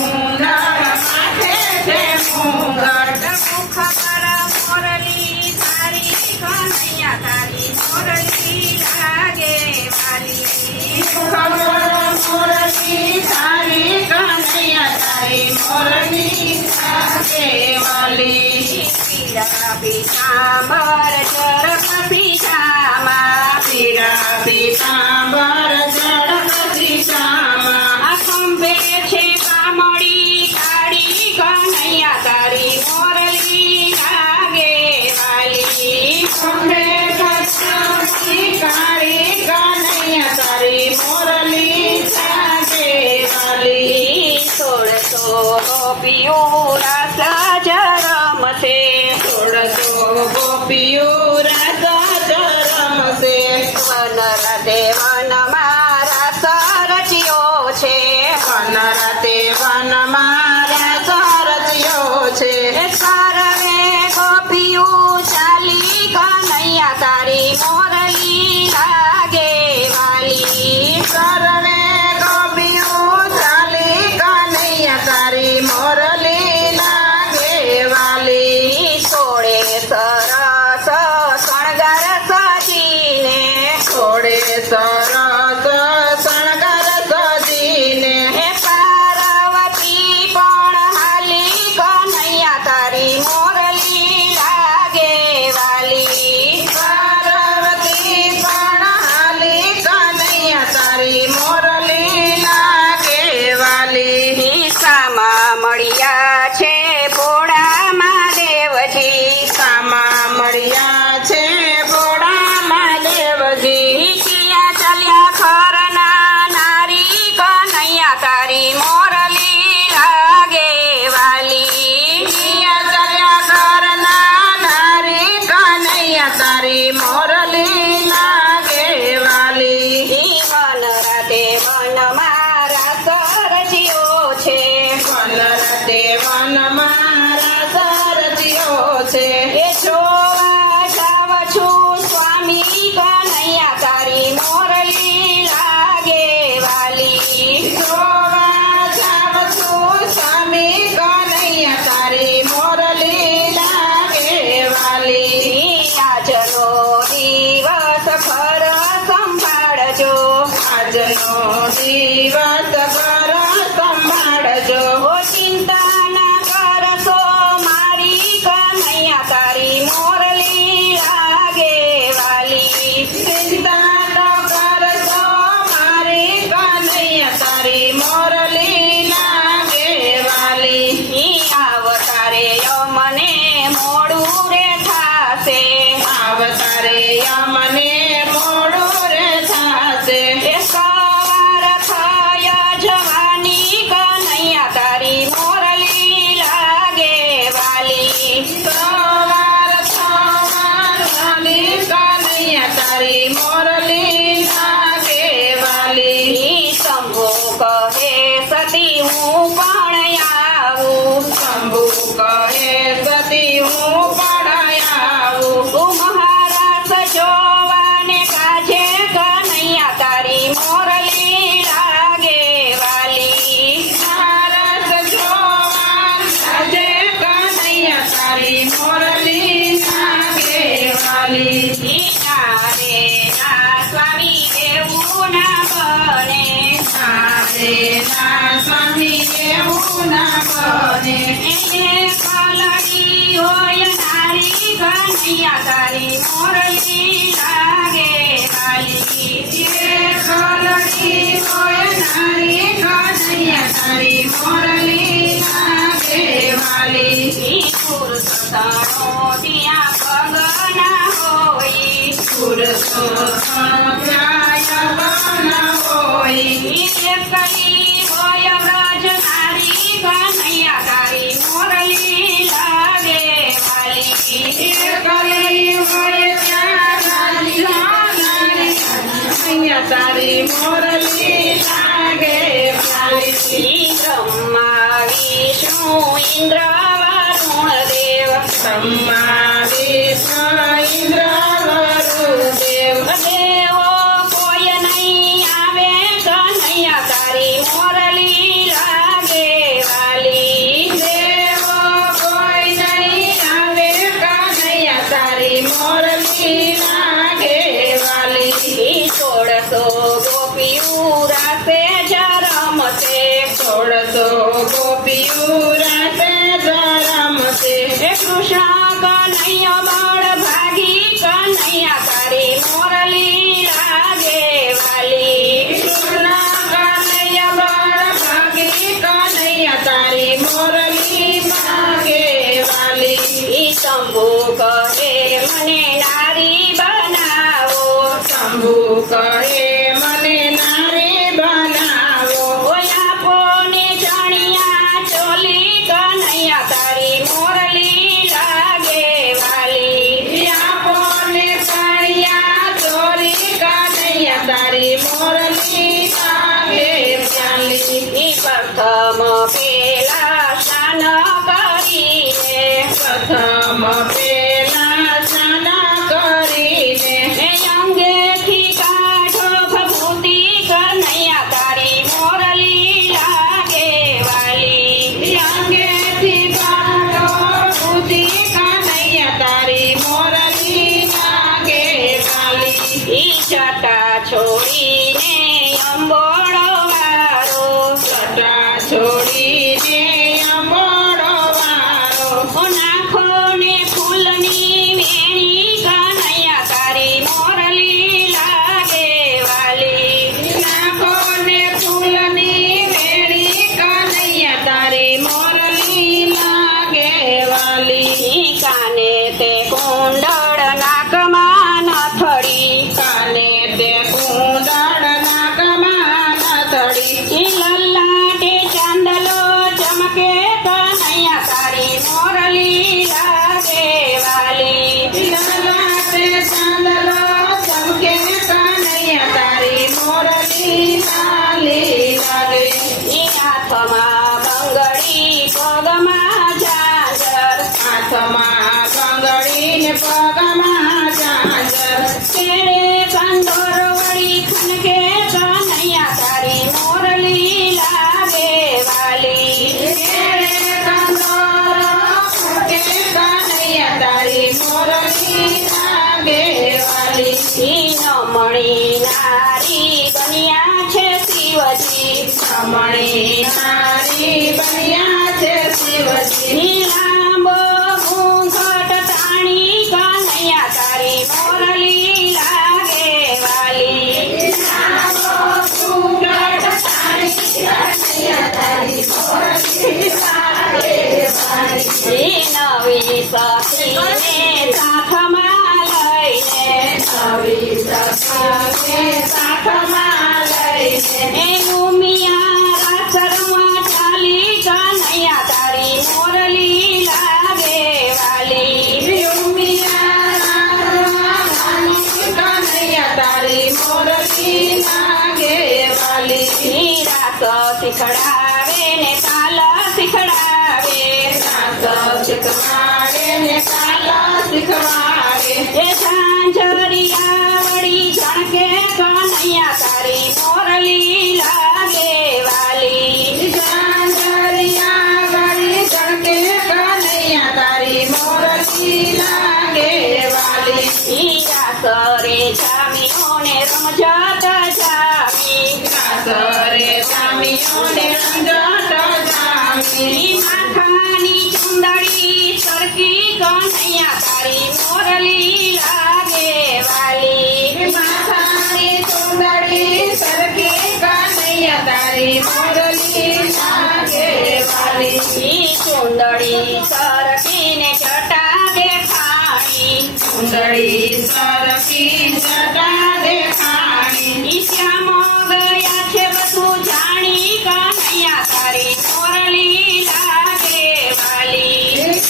સુંદર માથે છે મુગટ મુખ પર મોરલી તારી કનૈયા તારી મોરલી લાગે વાલી મોરલી તારી કનૈયા તારી મોરલી લાગે વાલી પીળા પીતાંબર ચરમ પીઠામાં પીળા પીતાંબર જડપ દિશામાં ખંભે છે કામળી કાળી કનૈયા તારી મોરલી લાગે વાલી ખંભે કચ્છી કાળી કનૈયા તારી મોરલી લાગે વાલી 16 ગોપીઓ રાસ રમશે 16 ગોપીઓ રાસ રમશે વન રાતે વનમાં રાસ રચ્યો છે વન રાતે વનમાં રાસ રચ્યો છે સર્વે ગોપીઓ ચાલી કનૈયા તારી મોરલી લાગે વાલી સર્વે ગોપીઓ ચાલી કનૈયા તારી મોરલી લાગે વાલી 16 સરસ શણગાર સજીને થોડે સરસ શણગાર સજીને હે પાર્વતી પણ હાલી કનૈયા તારી મોરલી લાગે વાલી પાર્વતી પણ હાલી કનૈયા તારી મોરલી લાગે વાલી સામા મળ્યા છે ભોળા મહાદેવજી સામા મળ્યા છે ભોળા મહાદેવજી ક્યાં ચાલ્યા ખરના નારી કનૈયા તારી મોરલી લાગે વાલી પિયા ચાલ્યા ઘરના નારી કનૈયા તારી મોરલી લાગે વાલી વન રાતે વનમાં રાસ રચ્યો છે વન રાતે વનમાં રાસ રચ્યો છે એ જોવા જાવ છું સ્વામી કનૈયા તારી મોરલી લાગે વાલી જોવા જાવ છું સ્વામી કનૈયા તારી મોરલી લાગે વાલી આજનો દિવસ ઘર સંભાળજો આજનો દિવસ ઘર સંભાળજો ઓ ચિંતા ના કરશો મારી કનૈયા તારી મોરલી લાગે વાલી ચિંતા ન કરશો મારી કનૈયા તારી મોરલી લાગે વાલી આવતારે મને મોડું રે થાશે આવતારે મને મોડું રે થાશે એ સવાર થય જવાની કનૈયા તારી મોરલી લાગે વાલી સવાર થવાની કનૈયા તારી મોરલી લાગે વાલી શંભુ કહે સતી હું પણ આવું શંભુ કહે સતી હું પણ આવું તું મહારાસ જોવાને કાજે કનૈયા તારી મોરલી લાગે વાલી ભારત જોવાન આજે કનૈયા તારી મોરલી લાગે વાલી રે ના સ્વામી એવું ના બને તારે ના સ્વામી એવું ના બને એને કલડી હોય નારી કનૈયા તારી મોરલી લાગે વાલી કલકી હોય નારી કનૈયા તારી મોરલી લાગે વાલી પુરુષોત્તમો ત્યાં પગના હોય પુરુષોત્તમ પ્રાય બન હોય કલી હોય વ્રજ નારી કનૈયા તારી મોરલી લાગે વાલી કલી હોય ત્યાં કનૈયા તારી મોરલી લાગે વાલી બ્રહ્મા વિષ્ણુ ઇન્દ્ર વરુણ દેવ બ્રહ્મા વિષ્ણુ ઇન્દ્ર વરુદેવ દેવો કોઈ નહીં આવે કનૈયા તારી મોરલી લાગે કહે મને નારી બનાવો. આપોને ચણિયા ચોલી કનૈયા તારી મોરલી લાગે વાલી. આપોને ચણિયા ચોલી કનૈયા તારી મોરલી લાગે પ્યાલી. પ્રથમ પેલા સ્નાન કરીને પ્રથમ પેલા સ્નાન કરીને અંગેથી કાઢો ભભૂતિ કનૈયા તારી મોરલી લાગે વાલી. અંગેથી બાળો બુદ્ધિ કનૈયા તારી મોરલી લાગે વાલી. જટા છોડીને અંબોળો વારો જટા છોડીને અંબોડો વાળો. નાખો ને ફૂલની વેણી કનૈયા તારી મોરલી લાગે વાલી. નાખો ને ફૂલની વેણી કનૈયા તારી મોરલી લાગે વાલી. કાને તે કુંડળ નાકમાં નથડી કાને તે કુંડળ નાકમાં નથડી. લલાટે ચાંદલો ચમકે કનૈયા તારી મોરલી લાગે વાલી. લલાટે ચાંદલો ચમકે કનૈયા તારી મોરલી લાલી લાગે. હાથમાં બંગડી પગમાં ઝાંઝર હાથમાં બંગડી ને પગમાં ઝાંઝર. કેળે કંદોર વળી ખનકે કનૈયા તારી મોરલી લાગે વાલી. કેળે કંદોરો ફૂટે કનૈયા તારી મોરલી લાગે વાલી. મણી નારી બન્યા છે શિવજી રમણી નારી બન્યા છે શિવજી. લાંબો ઘૂંઘટ તાણી કનૈયા તારી મોરલી લાગે વાલી. નવી સખીને સાથમાં લઈને ઉમિયા રાસરમાં ચાલી કનૈયા તારી મોરલી લાગે વાલી. તારી મોરલી લાગે વાલી. રાસ શીખડાવે ને તાલ શીખડાવે શીખવાડે ને કાલા શીખવાડે. એ ઝાંઝરિયા વળી ઝણકે કનૈયા તારી મોરલી લાગે વાલી. ઝાંઝરિયા ગળી ઝળકે કનૈયા તારી મોરલી લાગે વાલી. રાસરે જામીઓને રમઝટ જામી રાસરે જામીઓને રંજટ જામી. માથાની ચુંદડી સરકી કનૈયા તારી મોરલી લાગે વાલી. માથાની ચુંદડી સરકે કનૈયા તારી મોરલી લાગે વાલી. ચુંદડી સરકીને જટા દેખાણી ચુંદડી સરકી જટા દેખાણી. શ્યામો ગયા છે બધું જાણી કનૈયા તારી મોરલી લાગે વાલી.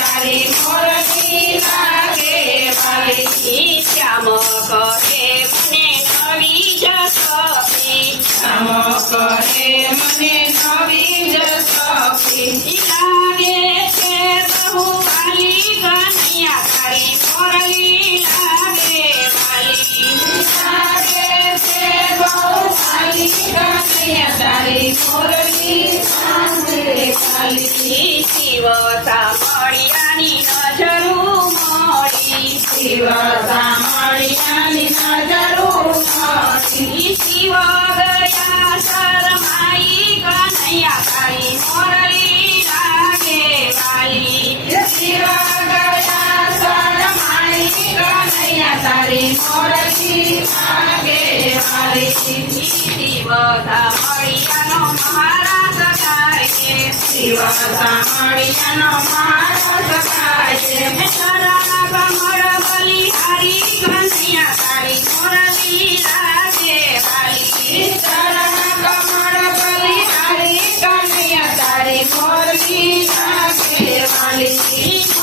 તારી મોરલી લાગે વાલી. શ્યામ કહે મને નવી જ સખી નમો કરે મને નવી જ સખી. લાગે છે બહુ વાલી કનૈયા તારી મોરલી લાગે વાલી. લાગે છે બહુ વાલી કનૈયા તારી મોરલી લાગે વાલી. શિવ સામળિયાની નજરું મોડી શિવ સામળિયાની નજરું મળી. શિવ ગયા શરમાઈ કનૈયા તારી મોરલી લાગે વાલી. શિવ ગયા શરમાઈ કનૈયા તારી મોરલી લાગે વાલી. શિવ સામળિયાનો મહારાજ ગાય શિવ સામળિયાનો મારા સખાય છે. શરણ કમળ મોરલી લાગે વાલી